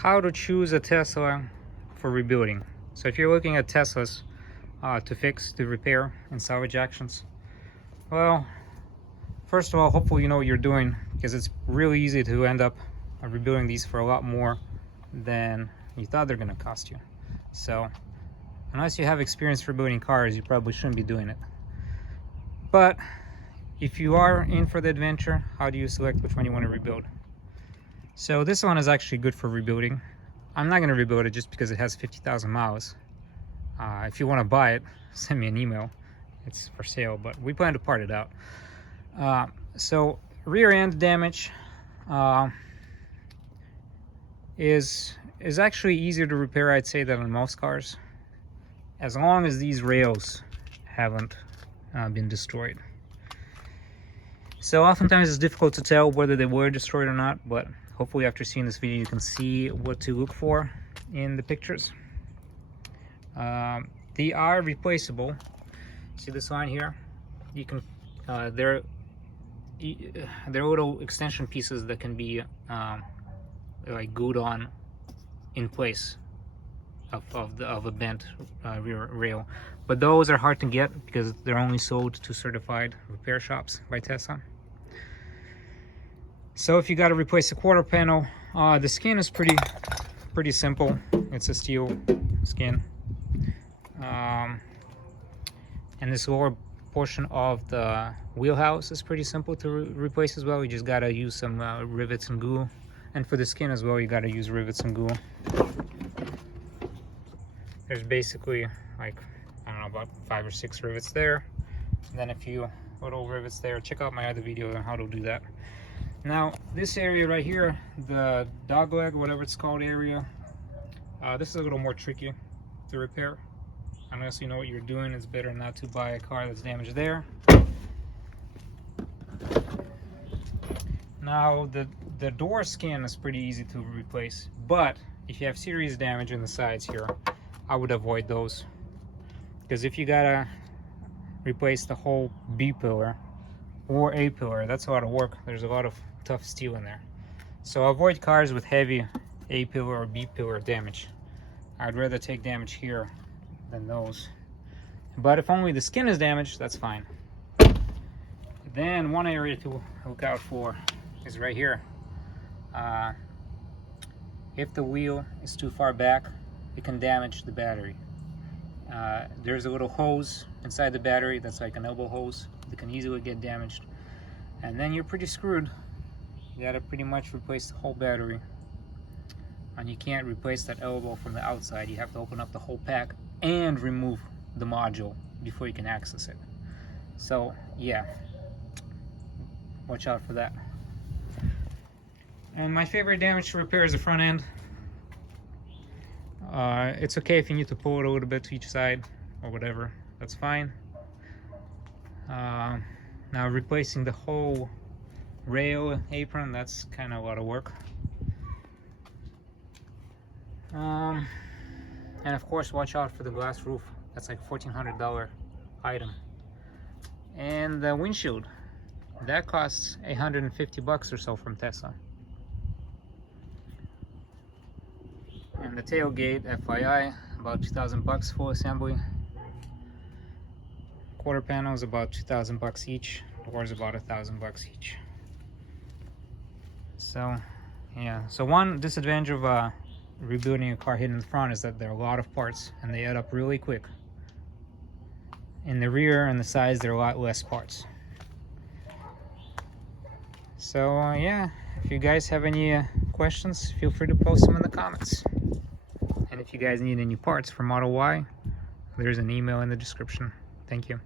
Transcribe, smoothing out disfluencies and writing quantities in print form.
how to choose a Tesla for rebuilding. So if you're looking at Teslas to fix, to repair, and salvage actions, well, first of all, hopefully you know what you're doing, because it's really easy to end up rebuilding these for a lot more than you thought they're going to cost you. So unless you have experience rebuilding cars, you probably shouldn't be doing it. But if you are in for the adventure, how do you select which one you want to rebuild? So this one is actually good for rebuilding. I'm not going to rebuild it just because it has 50,000 miles. If you want to buy it, send me an email. It's for sale, but we plan to part it out. So rear end damage is actually easier to repair, I'd say, than on most cars, as long as these rails haven't been destroyed. So oftentimes it's difficult to tell whether they were destroyed or not, but hopefully after seeing this video you can see what to look for in the pictures. They are replaceable. See this line here? You can they're little extension pieces that can be like glued on in place of a bent rear rail, but those are hard to get because they're only sold to certified repair shops by Tesla. So if you got to replace the quarter panel, the skin is pretty simple. It's a steel skin, and this lower portion of the wheelhouse is pretty simple to replace as well. You just got to use some rivets and glue, and for the skin as well you got to use rivets and glue. There's basically like, I don't know, about 5 or 6 rivets there, and then a few little rivets there. Check out my other video on how to do that. Now this area right here, the dog leg, whatever it's called area, this is a little more tricky to repair. Unless you know what you're doing, it's better not to buy a car that's damaged there. Now the door skin is pretty easy to replace, but if you have serious damage in the sides here, I would avoid those, because if you gotta replace the whole B pillar or A pillar, that's a lot of work. There's a lot of tough steel in there. So avoid cars with heavy A pillar or B pillar damage. I'd rather take damage here than those. But if only the skin is damaged, that's fine. Then one area to look out for is right here. If the wheel is too far back, it can damage the battery. There's a little hose inside the battery that's like an elbow hose that can easily get damaged, and then you're pretty screwed. You gotta pretty much replace the whole battery, and you can't replace that elbow from the outside. You have to open up the whole pack and remove the module before you can access it. So yeah, watch out for that. And my favorite damage to repair is the front end. It's okay if you need to pull it a little bit to each side or whatever, that's fine. Now replacing the whole rail apron, that's kind of a lot of work. And of course watch out for the glass roof. That's like $1,400 item. And the windshield, that costs $150 or so from Tesla. And the tailgate, FYI, about $2,000 full assembly. Quarter panels about $2,000 each. Doors about $1,000 each. So yeah, so one disadvantage of rebuilding a car hidden in the front is that there are a lot of parts and they add up really quick. In the rear and the sides, there are a lot less parts. So yeah, if you guys have any questions, feel free to post them in the comments. And if you guys need any parts for Model Y, there's an email in the description. Thank you.